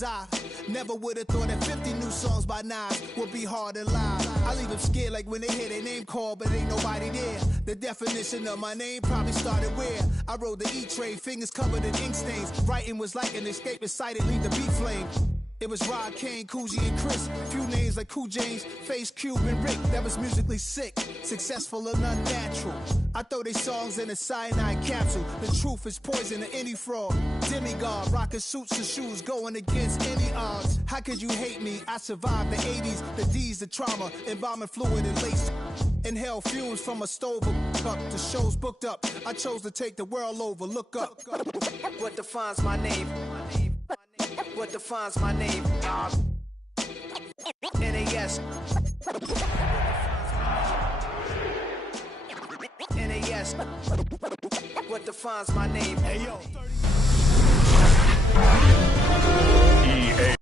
'cause I never would have thought that 50 new songs by Nas would be hard to live. I leave them scared like when they hear their name called, but ain't nobody there. The definition of my name probably started where I rode the E-train, fingers covered in ink stains. Writing was like an escape excited, leave the beat flame. It was Rod, Kane, Coogee, and Chris. Few names like Cool James, Face, Cube, and Rick. That was musically sick, successful and unnatural. I throw they songs in a cyanide capsule. The truth is poison to any fraud. Demigod, rocking suits and shoes, going against any odds. How could you hate me? I survived the 80s, the D's, the trauma, embalming fluid and lace. Inhale fumes from a stove up. The show's booked up. I chose to take the world over. Look up. What defines my name? What defines my name? NAS. NAS. What defines my name? Hey yo. EA.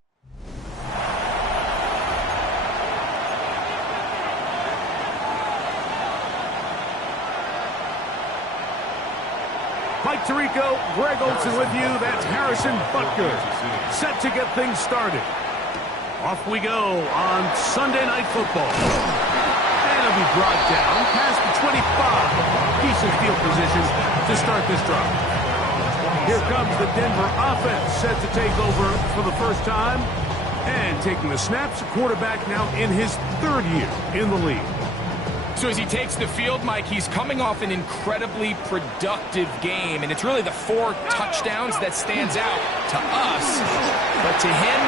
Mike Tirico, Greg Olson with you. That's Harrison Butker, set to get things started. Off we go on Sunday Night Football. And it'll be brought down past the 25. Decent field position to start this drive. Here comes the Denver offense, set to take over for the first time. And taking the snaps, quarterback now in his third year in the league. So as he takes the field, Mike, he's coming off an incredibly productive game, and it's really the 4 touchdowns that stands out to us. But to him,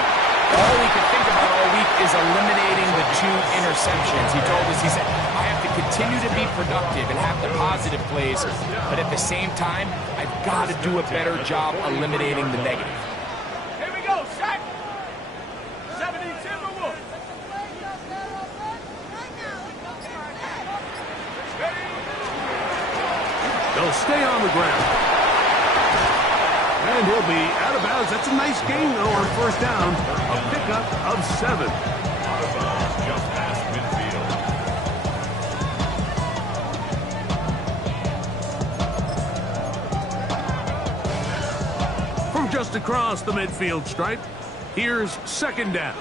all he could think about all week is eliminating the 2 interceptions. He told us, he said, I have to continue to be productive and have the positive plays, but at the same time, I've got to do a better job eliminating the negative. Here we go, Shaq. 70 Timberwolves. They'll stay on the ground. And he'll be out of bounds. That's a nice gain, though, on first down. A pickup of 7. Out of bounds, just past midfield. From just across the midfield stripe, here's second down.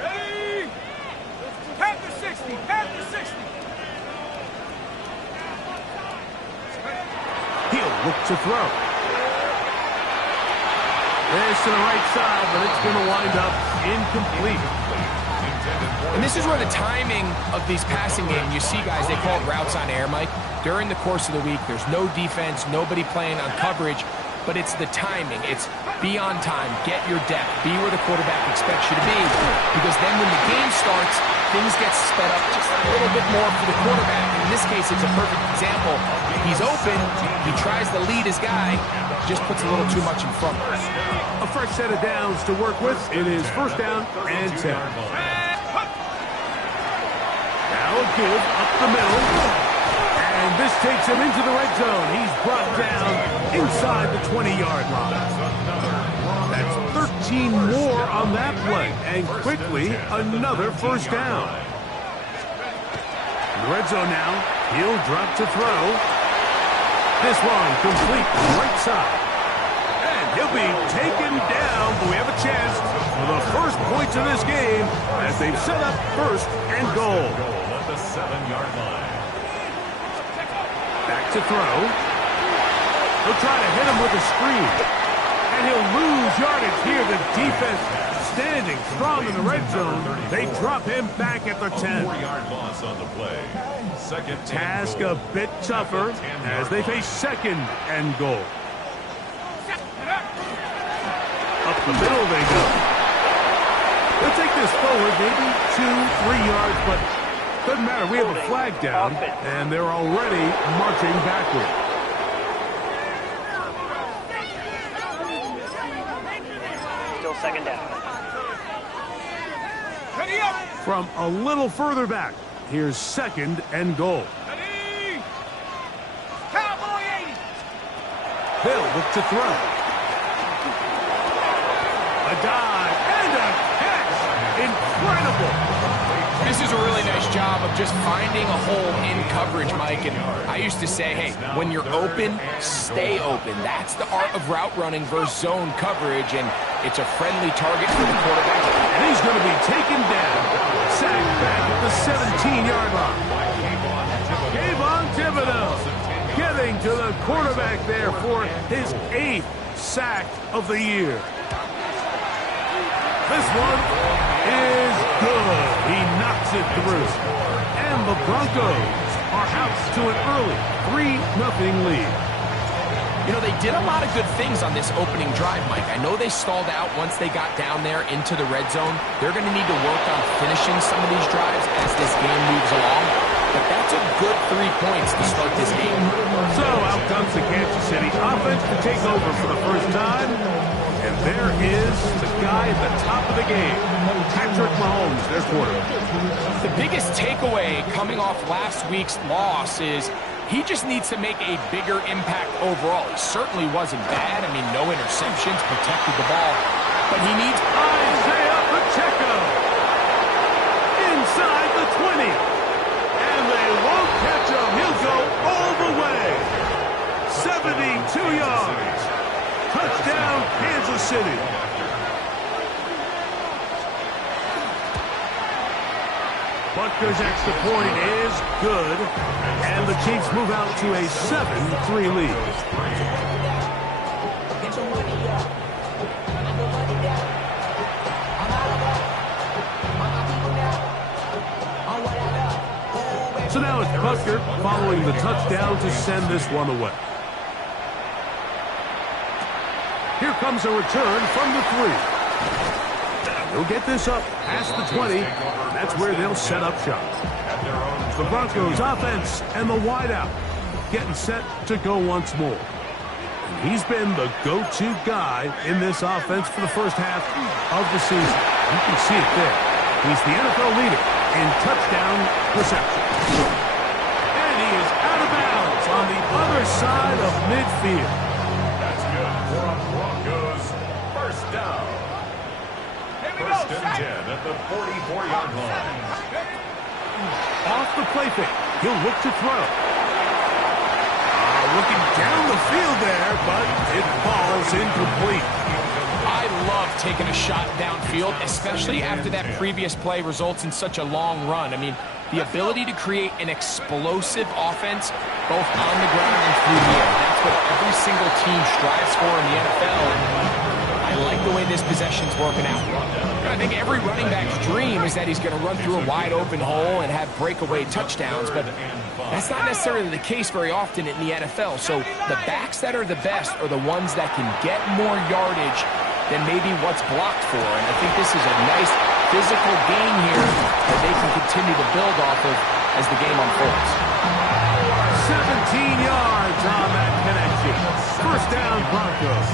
Ready? Past the 60, past the 60. He'll look to throw. This to the right side, but it's going to wind up incomplete. And this is where the timing of these passing games, you see guys, they call it routes on air, Mike. During the course of the week, there's no defense, nobody playing on coverage, but it's the timing. It's be on time, get your depth, be where the quarterback expects you to be. Because then when the game starts, things get sped up just a little bit more for the quarterback. In this case, it's a perfect example. He's open, he tries to lead his guy, just puts a little too much in front. A fresh set of downs to work with. It is first down and 10. Now a give up the middle. And this takes him into the red zone. He's brought down inside the 20-yard line. That's 13 more on that play. And quickly, another first down. In the red zone now. He'll drop to throw. This one complete right side. And he'll be taken down, but we have a chance for the first points of this game as they've set up first and goal. At the 7-yard line. Back to throw. He'll try to hit him with a screen. And he'll lose yardage here. The defense standing strong in the red zone. They drop him back at the 10. 4-yard loss on the play. Second Task a bit tougher as they face second and goal. Up the middle they go. They'll take this forward, maybe 2-3 yards, but doesn't matter. We have a flag down, and they're already marching backward. Still second down. Ready up. From a little further back, here's second and goal. Ready. Cowboy 80. They'll look to throw. A dive and a catch. Incredible. This is a really nice job of just finding a hole in coverage, Mike. And I used to say, hey, when you're open, stay open. That's the art of route running versus zone coverage, and it's a friendly target for the quarterback. And he's going to be taken down. Sacked back at the 17-yard line. Kayvon Thibodeau getting to the quarterback there for his 8th sack of the year. This one is good. He knocks it through. And the Broncos are out to an early 3-0 lead. You know, they did a lot of good things on this opening drive, Mike. I know they stalled out once they got down there into the red zone. They're going to need to work on finishing some of these drives as this game moves along. But that's a good 3 points to start this game. So out comes the Kansas City offense to take over for the first time. And there is the guy at the top of the game, Patrick Mahomes, their quarterback. The biggest takeaway coming off last week's loss is he just needs to make a bigger impact overall. He certainly wasn't bad. I mean, no interceptions, protected the ball. But he needs Isaiah Pacheco inside the 20. And they won't catch him. He'll go all the way. 72 yards. Touchdown, Kansas City. Butker's extra point is good, and the Chiefs move out to a 7-3 lead. So now it's Butker following the touchdown to send this one away. Here comes a return from the 3. They'll get this up past the 20. That's where they'll set up shop. The Broncos offense and the wideout getting set to go once more. And he's been the go-to guy in this offense for the first half of the season. You can see it there. He's the NFL leader in touchdown reception. And he is out of bounds on the other side of midfield. Broncos first down. First and 10 at the 44-yard line. Off the play fake. He'll look to throw. Looking down the field there, but it falls incomplete. I love taking a shot downfield, especially after that previous play results in such a long run. I mean, the ability to create an explosive offense both on the ground and through the air. That's what every single team strives for in the NFL, and I like the way this possession's working out. I think every running back's dream is that he's going to run through a wide open hole and have breakaway touchdowns, but that's not necessarily the case very often in the NFL. So the backs that are the best are the ones that can get more yardage than maybe what's blocked for. And I think this is a nice physical game here that they can continue to build off of as the game unfolds. 17 yards on that connection. First down, Broncos.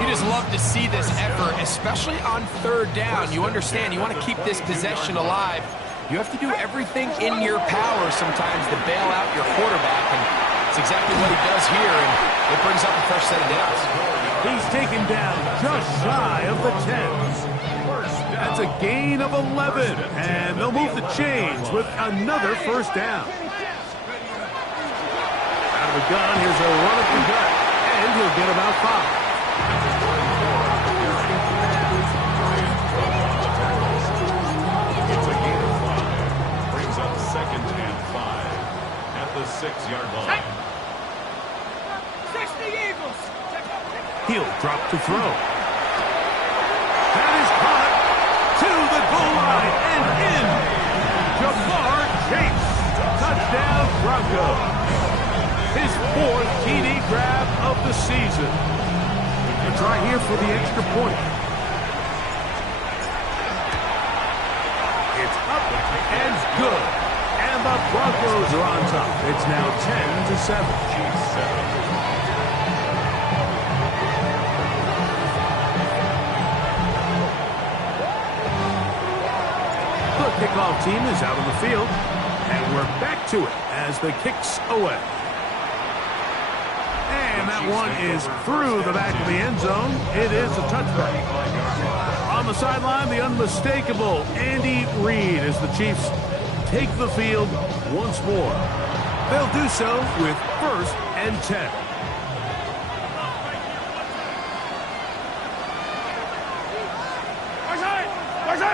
You just love to see this effort, especially on third down. You understand, you want to keep this possession alive. You have to do everything in your power sometimes to bail out your quarterback, and it's exactly what he does here, and it brings up a fresh set of downs. He's taken down just shy of the 10. That's a gain of 11, and they'll move the chains with another first down. Out of the gun, here's a run up the gut, and he'll get about 5. It's a gain of 5. Brings up 2nd and 5 at the 6-yard line. 60 Eagles. He'll drop to throw. That is caught to the goal line and in. Jamar Chase. Touchdown, Broncos. His 4th TD grab of the season. A try here for the extra point. It's up and good. And the Broncos are on top. It's now 10-7. The kickoff team is out on the field, and we're back to it as the kick's away. And that one is through the back of the end zone. It is a touchback. On the the sideline, the unmistakable Andy Reid as the Chiefs take the field once more. They'll do so with 1st and 10.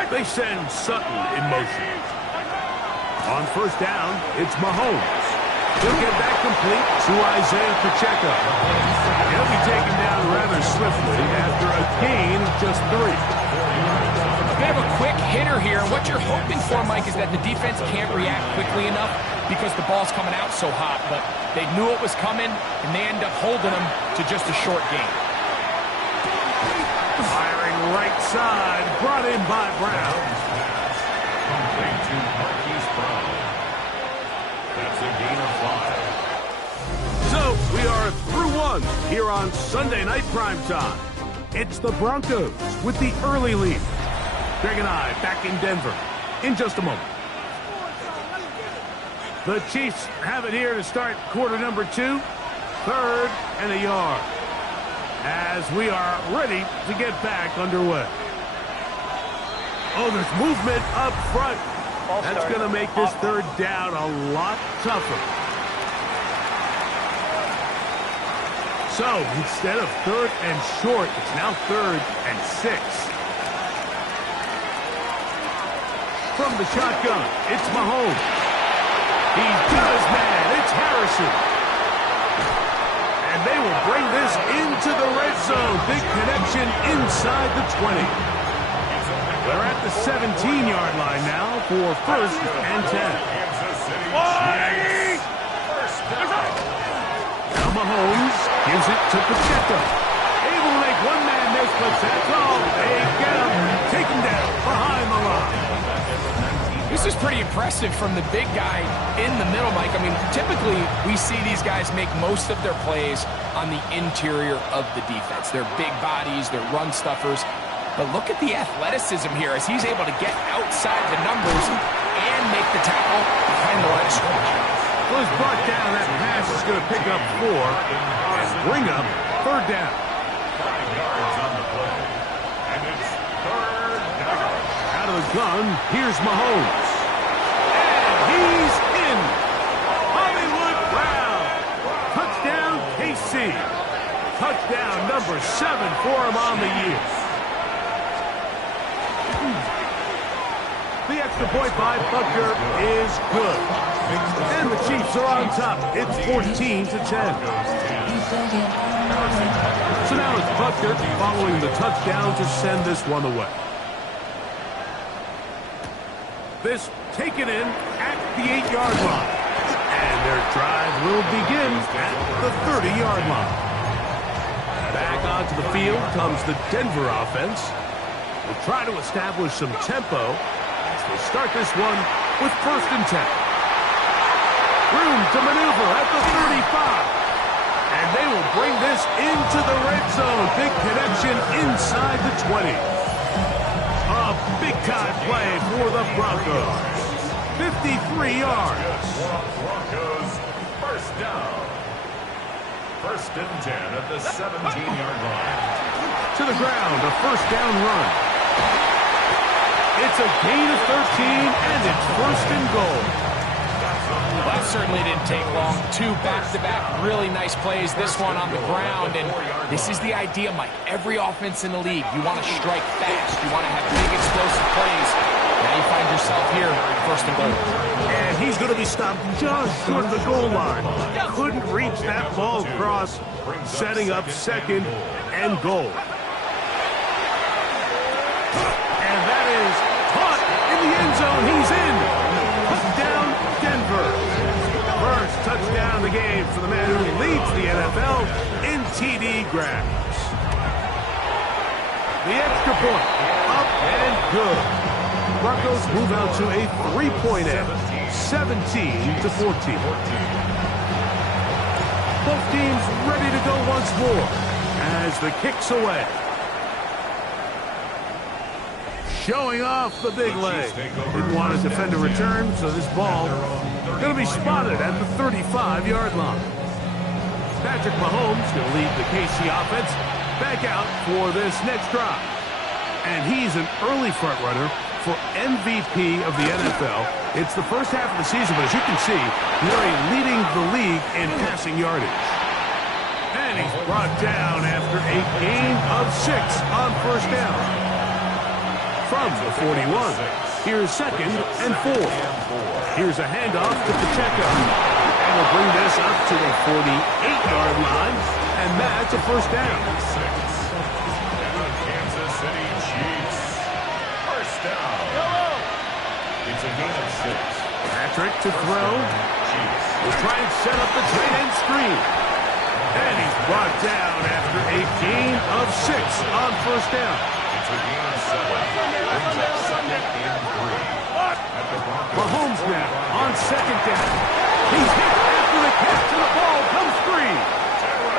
They send Sutton in motion. On 1st down, it's Mahomes. He'll get that complete to Isaiah Pacheco. He'll be taken down rather swiftly after a gain of just 3. They have a quick hitter here, and what you're hoping for, Mike, is that the defense can't react quickly enough because the ball's coming out so hot. But they knew it was coming, and they end up holding them to just a short gain. Firing right side, brought in by Brown. Complete to Marquise Brown. That's a gain of 5. So we are through 1 here on Sunday Night Primetime. It's the Broncos with the early lead. Greg and I back in Denver in just a moment. The Chiefs have it here to start quarter number 2. 3rd and a yard. As we are ready to get back underway. Oh, there's movement up front. That's going to make this 3rd down a lot tougher. So, instead of 3rd and short, it's now 3rd and 6. From the shotgun, it's Mahomes. He's got his man. It's Harrison. And they will bring this into the red zone. Big connection inside the 20. They're at the 17-yard line now for 1st and 10. Now Mahomes gives it to Pacheco. Able to make one man miss, but that's all. They get him. Take him down behind the line. This is pretty impressive from the big guy in the middle, Mike. I mean, typically we see these guys make most of their plays on the interior of the defense. They're big bodies, they're run stuffers. But look at the athleticism here as he's able to get outside the numbers and make the tackle behind the line of scrimmage. Well, he's brought down. That pass is going to pick up 4 and bring up 3rd down. 5 yards on the play. And it's 3rd down. Out of the gun, here's Mahomes. And he's in. Hollywood Brown. Touchdown, KC. Touchdown number 7 for him on the year. The extra point by Butker is good. And the Chiefs are on top. It's 14-10. So now it's Butker following the touchdown to send this one away. This taken in at the 8-yard line. And their drive will begin at the 30-yard line. Back onto the field comes the Denver offense. We'll try to establish some tempo. We'll start this one with 1st and 10. Room to maneuver at the 35. And they will bring this into the red zone. Big connection inside the 20. A big-time play for the Broncos. 53 yards. Broncos 1st down. 1st and 10 at the 17-yard line. To the ground, a 1st down run. It's a gain of 13, and it's 1st and goal. Well, that certainly didn't take long. 2 back-to-back really nice plays. This one on the ground, and this is the idea, Mike. Every offense in the league, you want to strike fast. You want to have big, explosive plays. Now you find yourself here, 1st and goal. And he's going to be stopped just short of the goal line. Couldn't reach that ball across, setting up 2nd and goal. And that is caught in the end zone. He's in. Touchdown, Denver. 1st touchdown of the game for the man who leads the NFL in TD grabs. The extra point, up and good. Broncos move out to a 3-point end, 17-14. Both teams ready to go once more as the kick's away. Showing off the big leg. Didn't want his defender return, so this ball going to be spotted at the 35-yard line. Patrick Mahomes going to lead the KC offense back out for this next drive. And he's an early front runner for MVP of the NFL. It's the first half of the season, but as you can see, Murray leading the league in passing yardage. And he's brought down after a gain of 6 on first down. From the 41, here's 2nd and 4. Here's a handoff to Pacheco. And we'll bring this up to the 48-yard line, and that's a first down. Kansas City Chiefs. First down. It's a gain of 6. Patrick to throw. We'll try and set up the tight end screen. And he's brought down after a gain of 6 on first down. It's a gain of 7. Brings up 2nd and 3. At the Broncos. Mahomes now on 2nd down. He's hit after the catch, and the ball comes free.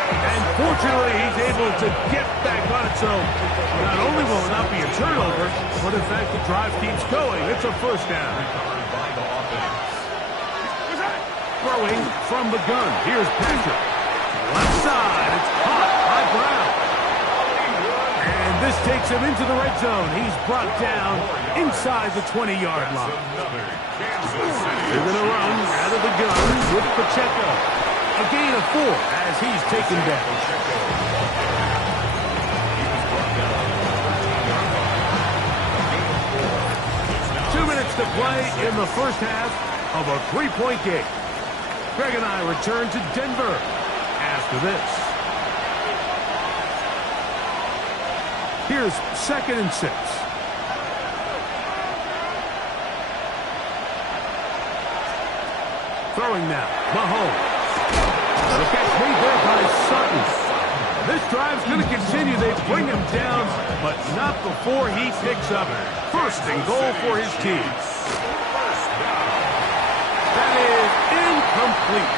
And fortunately, he's able to get back on it, so not only will it not be a turnover, but in fact the drive keeps going. It's a first down. Recovered by the offense. Throwing from the gun. Here's Patrick. Left side. It's caught by Brown. And this takes him into the red zone. He's brought down inside the 20-yard line. They're going to run out of the gun with Pacheco. A gain of 4 as he's taken down. 2 minutes to play in the first half of a 3-point game. Greg and I return to Denver after this. Here's 2nd and 6. Throwing now. Mahomes. The catch made there by Sutton. This drive's going to continue. They bring him down, but not before he picks up 1st and goal for his team. That is incomplete.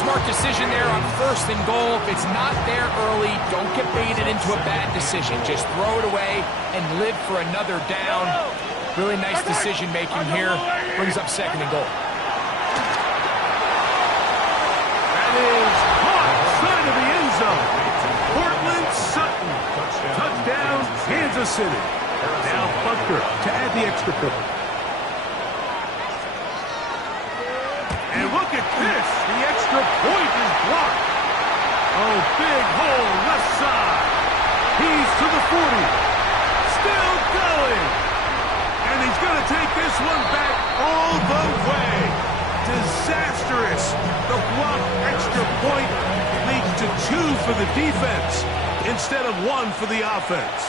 Smart decision there on 1st and goal. If it's not there early, don't get baited into a bad decision. Just throw it away and live for another down. Really nice decision making here. Brings up 2nd and goal. That is caught side of the end zone. Portland Sutton. Touchdown, Kansas City. Now Butker to add the extra point. And look at this. The extra point is blocked. Oh, big hole left side. He's to the 40. Still going. And he's going to take this one back all the way. Disastrous. The blocked extra point leads to 2 for the defense instead of 1 for the offense.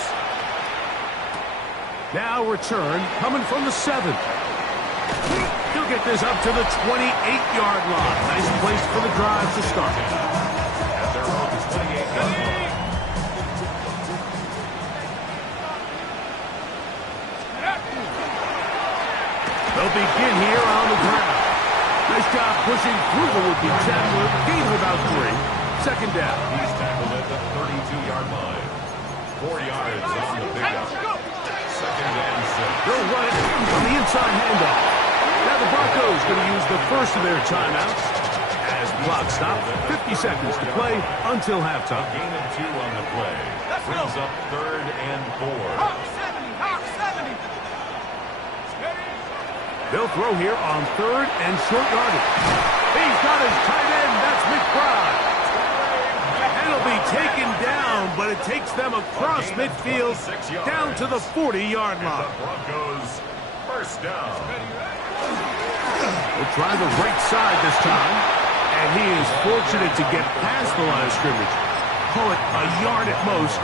Now return coming from the 7th. He'll get this up to the 28-yard line. Nice place for the drive to start. At their own 28-yard line. They'll begin here on the ground. Nice job pushing through the would-be tackler. Gain of about 3. 2nd down. He's tackled at the 32-yard line. 4 yards on the pickup. 2nd and 6. They'll run it on the inside handoff. Now the Broncos going to use the first of their timeouts. As clock stops, 50 seconds to play until halftime. Gain of 2 on the play. Brings up 3rd and 4. Hawk 70, Hawk 70. They'll throw here on 3rd and short yardage. He's got his tight end. That's McBride. And he'll be taken down, but it takes them across midfield down to the 40-yard line. The Broncos first down. We'll try the right side this time. And he is fortunate to get past the line of scrimmage. Call it a yard at most.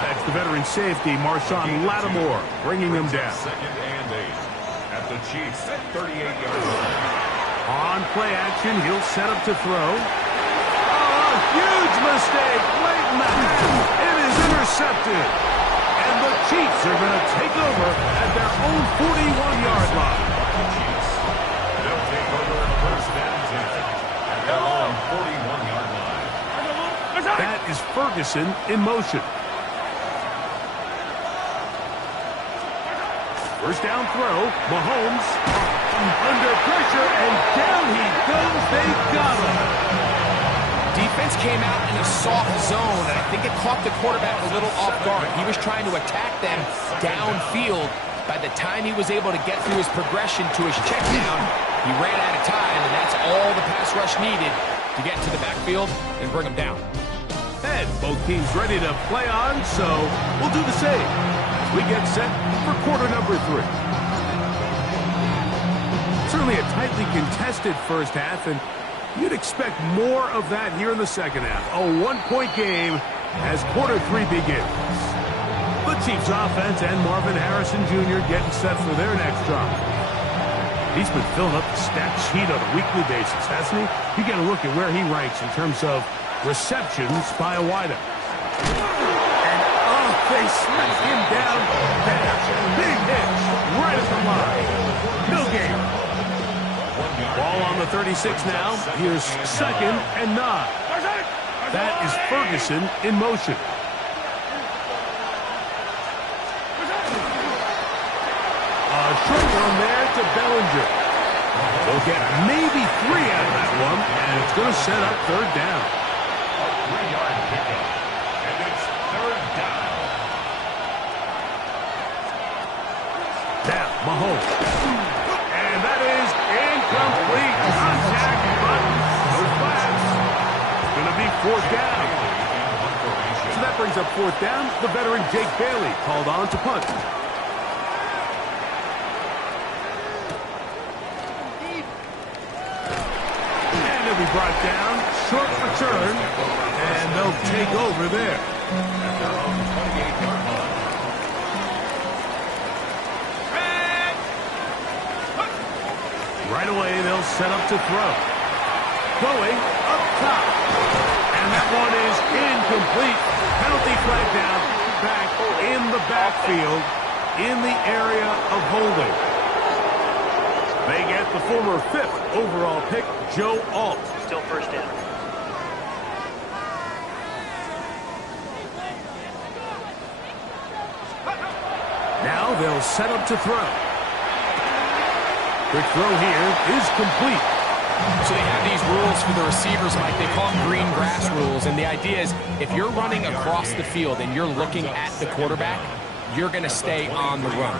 That's the veteran safety, Marshawn Lattimore, bringing him down. 2nd and 8. At the Chiefs 38-yard line. On play action, he'll set up to throw. Oh, a huge mistake late in the half. It is intercepted. And the Chiefs are going to take over at their own 41-yard line. Chiefs. They'll take over 1st and 10 at their own 41-yard line. That is Ferguson in motion. First down throw. Mahomes under pressure, and down he goes. They got him. defense came out in a soft zone, and I think it caught the quarterback a little off guard. He was trying to attack them downfield. By the time he was able to get through his progression to his check down, he ran out of time, and that's all the pass rush needed to get to the backfield and bring him down. And both teams ready to play on, so we'll do the same as we get set for quarter number 3. Certainly a tightly contested first half, and you'd expect more of that here in the second half. A one-point game as quarter 3 begins. The Chiefs offense and Marvin Harrison Jr. getting set for their next drive. He's been filling up the stat sheet on a weekly basis, hasn't he? You get a look at where he ranks in terms of receptions by a wideout. And, they smack him down there. Big hit right at the line. No game. Ball on the 36 now. Here's 2nd and 9. That is Ferguson in motion. A short one there to Bellinger. They'll get maybe 3 out of that one, and it's going to set up 3rd down. A 3-yard pickup, and it's 3rd down. Now, Mahomes. And that is incomplete. Contact, but no flags. It's going to be 4th down. So that brings up 4th down. The veteran Jake Bailey called on to punt. Be brought down, short return, and they'll take over there. At their own 28-yard line. Right away, they'll set up to throw. Going up top. And that one is incomplete. Penalty flag down, back in the backfield, in the area of holding. They get the former 5th overall pick, Joe Alt. Still 1st down. Now they'll set up to throw. Quick throw here is complete. So they have these rules for the receivers, Mike. They call them green grass rules, and the idea is if you're running across the field and you're looking at the quarterback, you're going to stay on the run.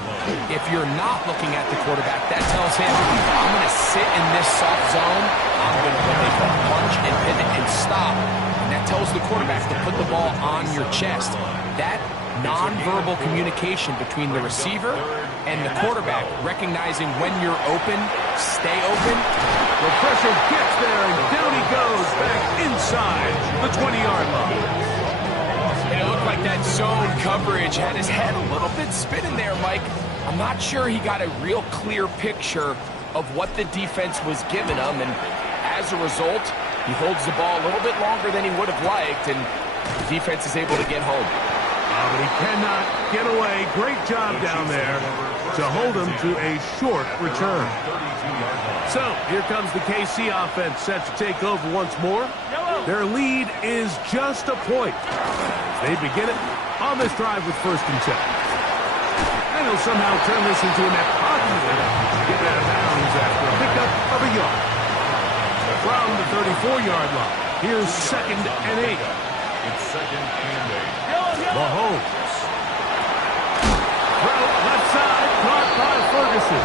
If you're not looking at the quarterback, that tells him, I'm going to sit in this soft zone. I'm going to what they call punch and pivot and stop. And that tells the quarterback to put the ball on your chest. That nonverbal communication between the receiver and the quarterback, recognizing when you're open, stay open. The pressure gets there, and down he goes back inside the 20-yard line. And it looked like that zone coverage had his head a little bit spinning there, Mike. I'm not sure he got a real clear picture of what the defense was giving him, and as a result, he holds the ball a little bit longer than he would have liked, and the defense is able to get home. But he cannot get away. Great job down there to hold him to a short return. So, here comes the KC offense set to take over once more. Their lead is just a point. They begin it on this drive with 1st and 10. And he'll somehow turn this into a net positive. Get out of bounds after a pickup of a yard. From the 34-yard line, here's 2nd and 8. It's 2nd and 8. Mahomes. Throw left side, caught by Ferguson.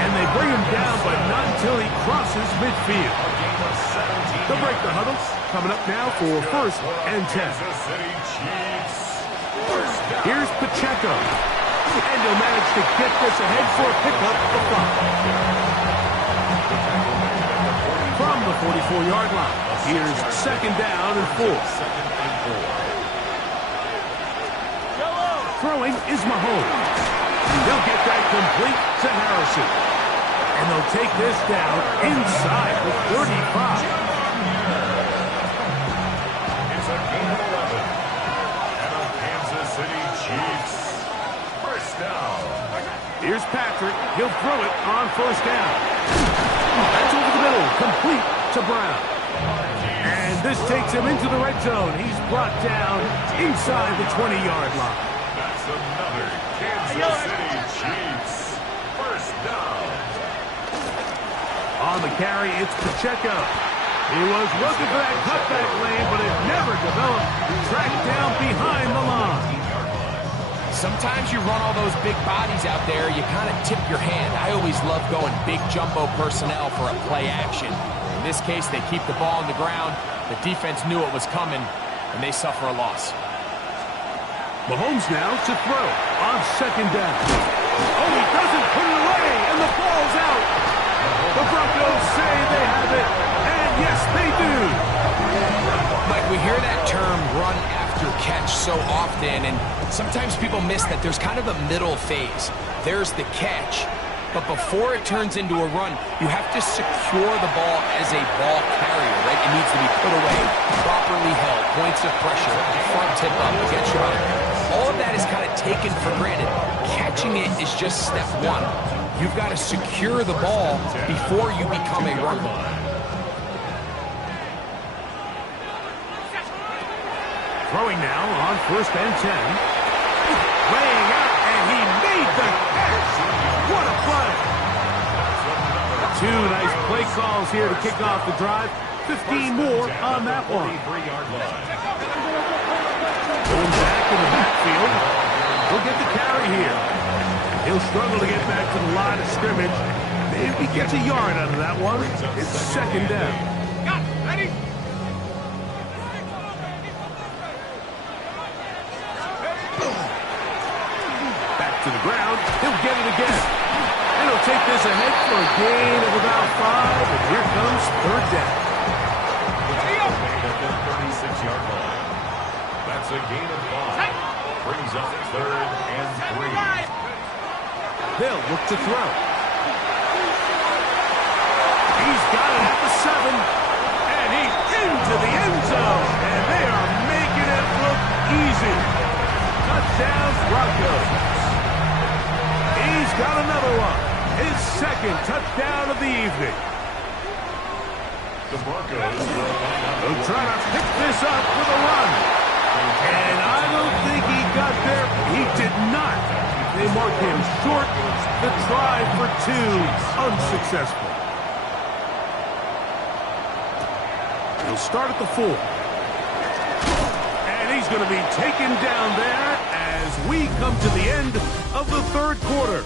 And they bring him down, but not until he crosses midfield. They'll break the huddle. Coming up now for 1st and 10. Here's Pacheco. And he'll manage to get this ahead for a pickup of 5. From the 44-yard line, here's 2nd down and 4. Throwing is Mahomes. They'll get that complete to Harrison. And they'll take this down inside the 35. It's a gain of 11. And a Kansas City Chiefs. 1st down. Here's Patrick. He'll throw it on 1st down. That's over the middle. Complete to Brown. And this takes him into the red zone. He's brought down inside the 20-yard line. That's another Kansas City Chiefs. 1st down. On the carry, it's Pacheco. He was looking for that cutback lane, but it never developed. Tracked down behind the line. Sometimes you run all those big bodies out there, you kind of tip your hand. I always love going big jumbo personnel for a play action. In this case, they keep the ball on the ground. The defense knew it was coming, and they suffer a loss. Mahomes now to throw on second down. Oh, he doesn't put it away, and the ball's out. The Broncos say they have it, and yes, they do. Mike, we hear that term run after catch so often, and sometimes people miss that there's kind of a middle phase. There's the catch, but before it turns into a run, you have to secure the ball as a ball carrier, right? It needs to be put away, properly held, points of pressure, front tip up against your back. All of that is kind of taken for granted. Catching it is just step one. You've got to secure the ball before you become a runner. Throwing now on 1st and 10. Laying out, and he made the catch. What a play. 2 nice play calls here to kick off the drive. 15 more on that one. Going back in the backfield. He'll get the carry here. He'll struggle to get back to the line of scrimmage. Maybe he gets a yard out of that one. It's second down. Ready? Back to the ground. He'll get it again. And he'll take this ahead for a gain of about 5. And here comes third down. Made at the 36-yard line. That's a gain of 5. Brings up 3rd and 3. They'll look to throw. He's got it at the 7. And he's into the end zone. And they are making it look easy. Touchdown, Broncos. He's got another one. His second touchdown of the evening. The Broncos will try to pick this up with a run. And I don't think he got there. He did not. They mark him short. The try for 2, unsuccessful. He'll start at the 4. And he's going to be taken down there as we come to the end of the 3rd quarter.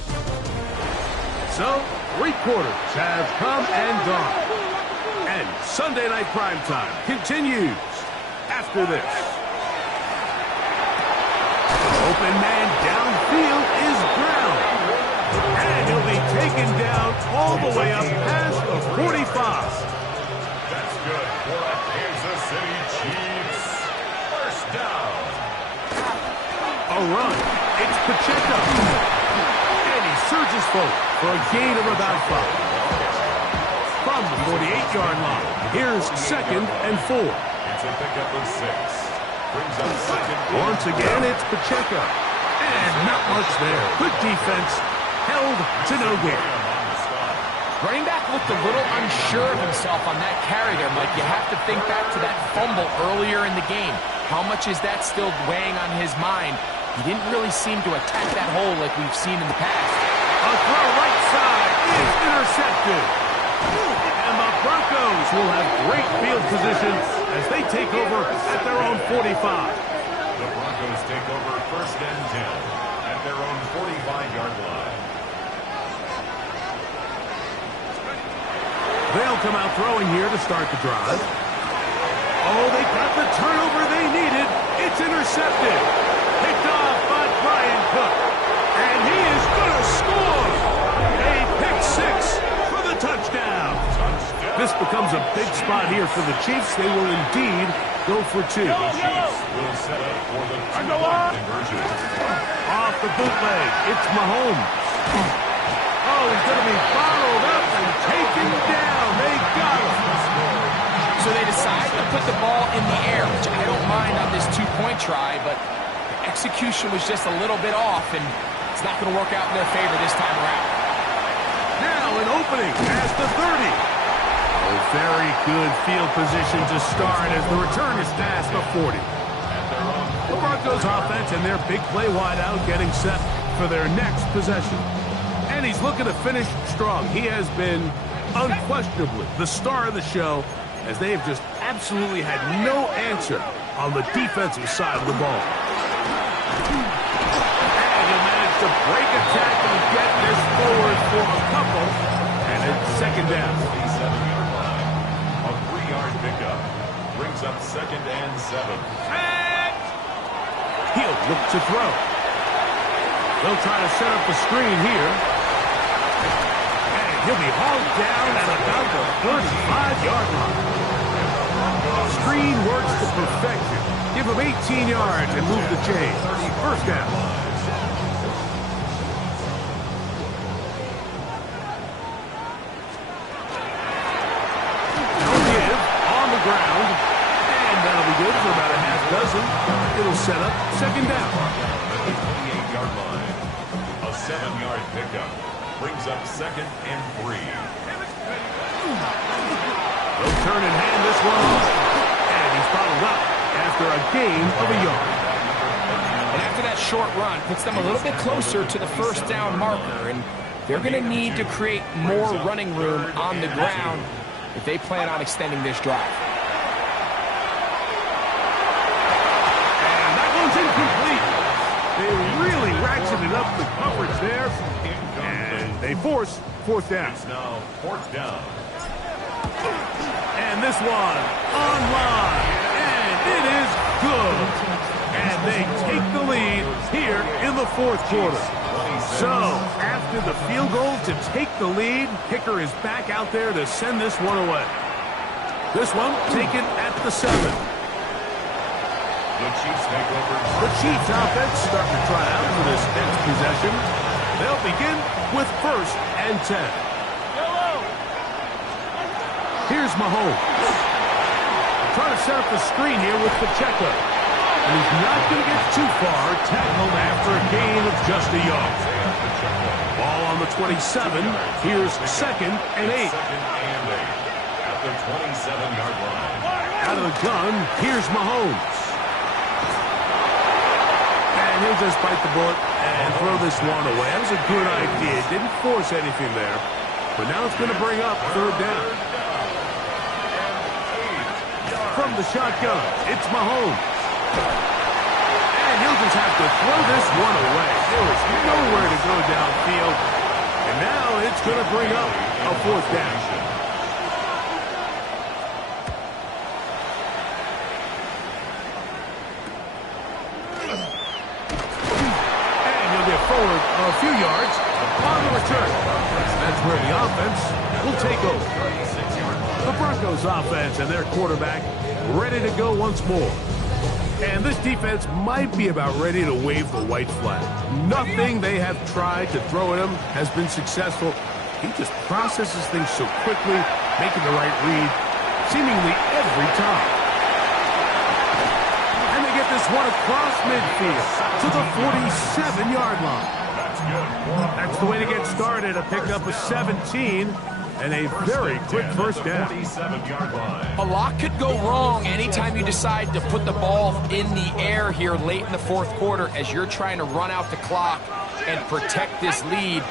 So, 3 quarters have come and gone. And Sunday Night Primetime continues after this. Open man downfield is Brown. And he'll be taken down all the way up past the 45. That's good for a Kansas City Chiefs. First down. A run. It's Pacheco. And he surges forward for a gain of about 5. From the 48-yard line, here's 2nd and 4. It's a pickup of 6. Brings up 2nd. Once again, it's Pacheco. And not much there. Good defense. Held to no gain. Running back looked a little unsure of himself on that carry there, Mike. You have to think back to that fumble earlier in the game. How much is that still weighing on his mind? He didn't really seem to attack that hole like we've seen in the past. A throw right side is intercepted. And the Broncos will have great field position as they take over at their own 45. The Broncos take over 1st and 10 at their own 45-yard line. They'll come out throwing here to start the drive. Oh, they got the turnover they needed. It's intercepted. Picked off by Brian Cook. And he is going to score. A pick 6 for the touchdown. This becomes a big spot here for the Chiefs. They will indeed go for 2. The Chiefs will set up for the 2-point conversion. Off the bootleg, it's Mahomes. Oh, he's going to be followed up and taken down. They got him. So they decide to put the ball in the air, which I don't mind on this 2-point try, but the execution was just a little bit off, and it's not going to work out in their favor this time around. Now an opening past the 30. Oh, very good field position to start as the return is past the 40. The Broncos offense and their big play wideout getting set for their next possession. And he's looking to finish strong. He has been unquestionably the star of the show as they have just absolutely had no answer on the defensive side of the ball. And he'll manage to break a tackle and get this forward for a couple, and it's second down. 27-yard line. A 3-yard pickup brings up 2nd and 7. He'll look to throw. They'll try to set up the screen here. And he'll be hauled down at about the 35-yard line. Screen works to perfection. Give him 18 yards and move the chains. First down. No give on the ground. And that'll be good for about a half dozen. It'll set up second down. At the 28-yard line. A 7-yard pickup brings up 2nd and 3. They'll turn and hand this one off. And he's followed up after a gain of a yard. And after that short run, puts them a little bit closer to the first down marker. And they're going to need to create more running room on the ground if they plan on extending this drive. And that one's incomplete. They really ratcheted up the coverage there. And they force fourth down. It's now 4th down. And this one online. And it is good. And they take the lead here in the fourth quarter. So, after the field goal to take the lead, kicker is back out there to send this one away. This one taken at the 7. The Chiefs take over. The Chiefs offense starting to try out for this next possession. They'll begin with 1st and 10. Here's Mahomes. Trying to set up the screen here with Pacheco. And he's not going to get too far, tackled after a gain of just a yard. Ball on the 27. Here's 2nd and 8. 2nd and 8 at the 27-yard line. Out of the gun, here's Mahomes. And he'll just bite the bullet and throw this one away. That was a good idea. Didn't force anything there. But now it's going to bring up 3rd down. From the shotgun, it's Mahomes. And he'll just have to throw this one away. There was nowhere to go downfield. And now it's going to bring up a 4th down. And he'll get forward a few yards on the return. That's where the offense will take over. The Broncos offense and their quarterback ready to go once more. And this defense might be about ready to wave the white flag. Nothing they have tried to throw at him has been successful. He just processes things so quickly, making the right read seemingly every time. And they get this one across midfield to the 47-yard line. That's the way to get started. A pickup of 17 and a very quick first down. 47-yard line. A lot could go wrong anytime you decide to put the ball in the air here late in the fourth quarter as you're trying to run out the clock and protect this lead.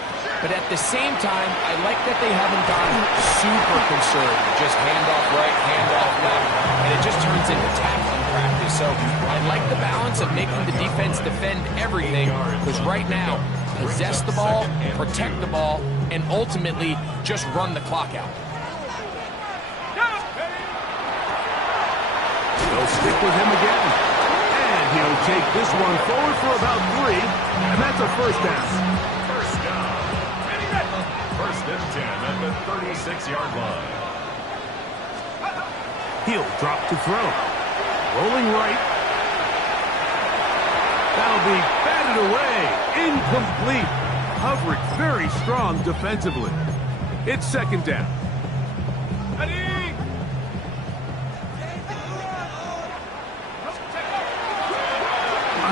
But at the same time, I like that they haven't gotten super conservative. Just handoff right, handoff left, and it just turns into tackling practice. So I like the balance of making the defense defend everything, because right now, possess the ball, protect the ball, and ultimately just run the clock out. They'll stick with him again. And he'll take this one forward for about 3, and that's a first down. First down. 1st and 10 at the 36-yard line. He'll drop to throw. Rolling right. That'll be batted away. Incomplete. Coverage very strong defensively. It's 2nd down. A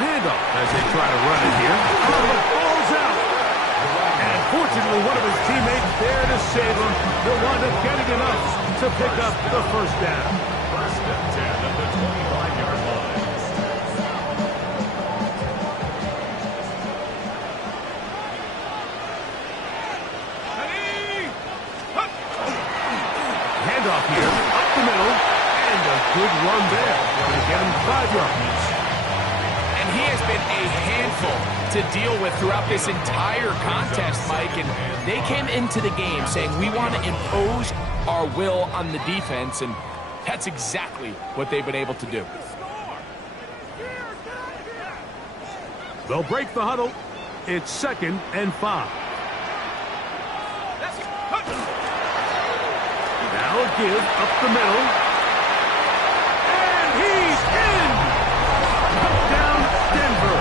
handoff as they try to run it here. Oh, the ball's out. And fortunately, one of his teammates there to save him. He'll wind up getting enough to pick up the first down. 1st and 10 at the 25-yard line. Handoff here, up the middle. run there. Going to get him 5 yards. And he has been a handful to deal with throughout this entire contest, Mike. And they came into the game saying, we want to impose our will on the defense. And that's exactly what they've been able to do. They'll break the huddle. It's 2nd and 5. Now a give up the middle. And he's in! Touchdown, Denver.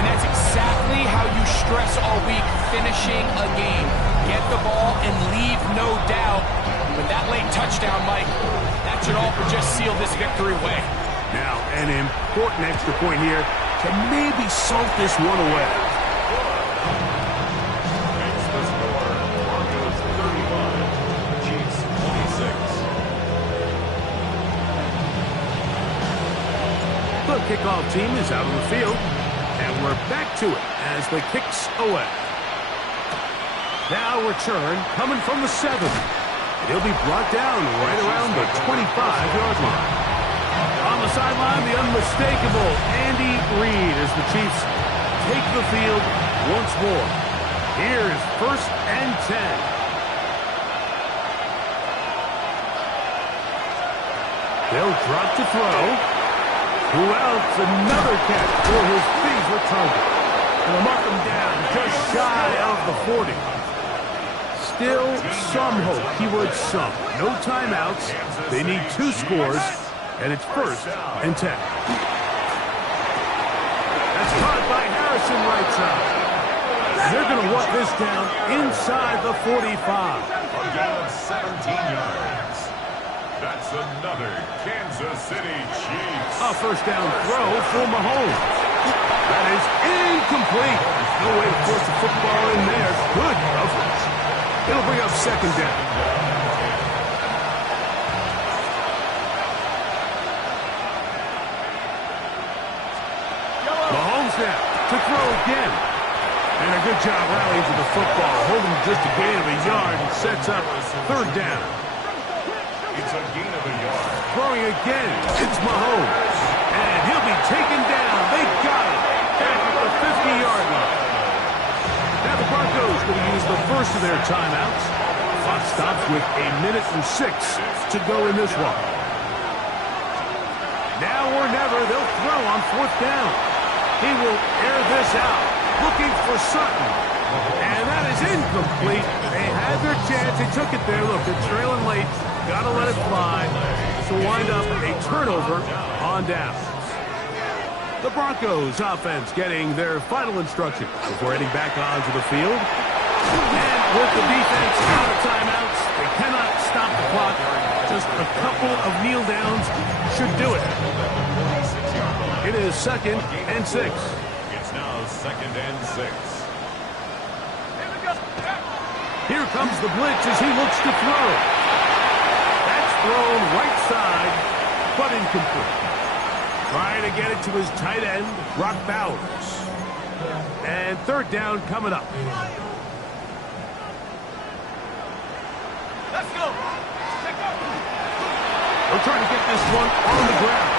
And that's exactly how you stress all week, finishing a game. Get the ball and leave no doubt. With that late touchdown, Mike, that should all but just seal this victory away. Now, an important extra point here to maybe salt this one away. Makes the score. Broncos 35, Chiefs 26. The kickoff team is out on the field, and we're back to it as the kick's away. Now return coming from the 7. He'll be brought down right around the 25-yard line. On the sideline, the unmistakable Andy Reid as the Chiefs take the field once more. Here is 1st and 10. They'll drop to throw. Who else? Another catch for his favorite target. And they'll mark him down just shy of the 40. Still some hope, keyword some. No timeouts. They need 2 scores, and it's 1st and 10. That's caught by Harrison right side. And they're going to walk this down inside the 45. Again, 17 yards. That's another Kansas City Chiefs. A 1st down throw for Mahomes. That is incomplete. No way to force the football in there. Good coverage. It'll bring up 2nd down. Mahomes now to throw again. And a good job rallying to the football. Holding just a gain of a yard and sets up 3rd down. It's a gain of a yard. Throwing again. It's Mahomes. And he'll be taken down. They got him. Back at the 50-yard line. Now the Broncos going to use the first of their timeouts. Clock stops with 1:06 to go in this one. Now or never, they'll throw on 4th down. He will air this out, looking for Sutton. And that is incomplete. They had their chance. They took it there. Look, they're trailing late. Got to let it fly. So wind up a turnover on down. The Broncos offense getting their final instructions before heading back onto the field. And with the defense out of timeouts, they cannot stop the clock. Just a couple of kneel downs should do it. It is 2nd and 6. It's now 2nd and 6. Here comes the blitz as he looks to throw. That's thrown right side, but incomplete. Trying to get it to his tight end, Brock Bowers. And 3rd down coming up. Let's go. They're trying to get this one on the ground.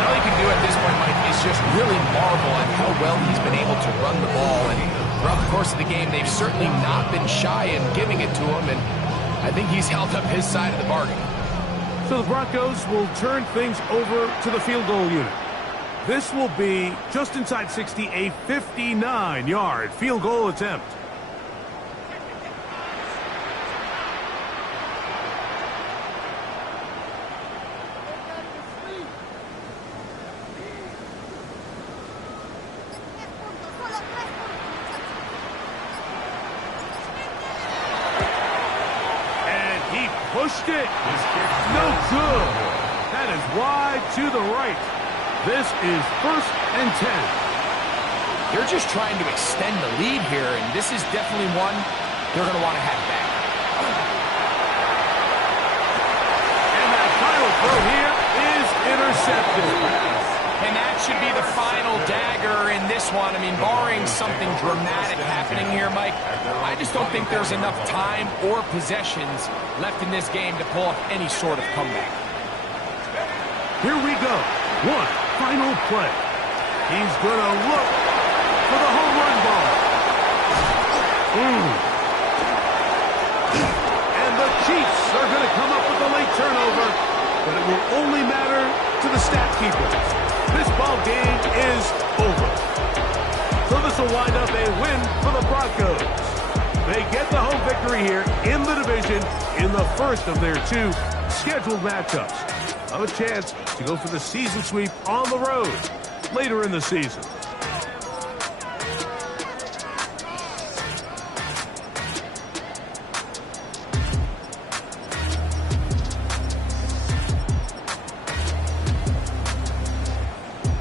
All he can do at this point, Mike, is just really marvel at how well he's been able to run the ball. And throughout the course of the game, they've certainly not been shy in giving it to him. And I think he's held up his side of the bargain. So the Broncos will turn things over to the field goal unit. This will be just inside 60, a 59-yard field goal attempt. Pushed it. No good. That is wide to the right. This is 1st and 10. They're just trying to extend the lead here, and this is definitely one they're going to want to have back. And that final throw here is intercepted. And that should be the final dagger in this this one, I mean, barring something dramatic happening here, Mike, I just don't think there's enough time or possessions left in this game to pull off any sort of comeback. Here we go. One final play. He's going to look for the home run ball. And the Chiefs are going to come up with a late turnover, but it will only matter to the stat keeper. This ball game is over. So this will wind up a win for the Broncos. They get the home victory here in the division in the first of their 2 scheduled matchups. Have a chance to go for the season sweep on the road later in the season.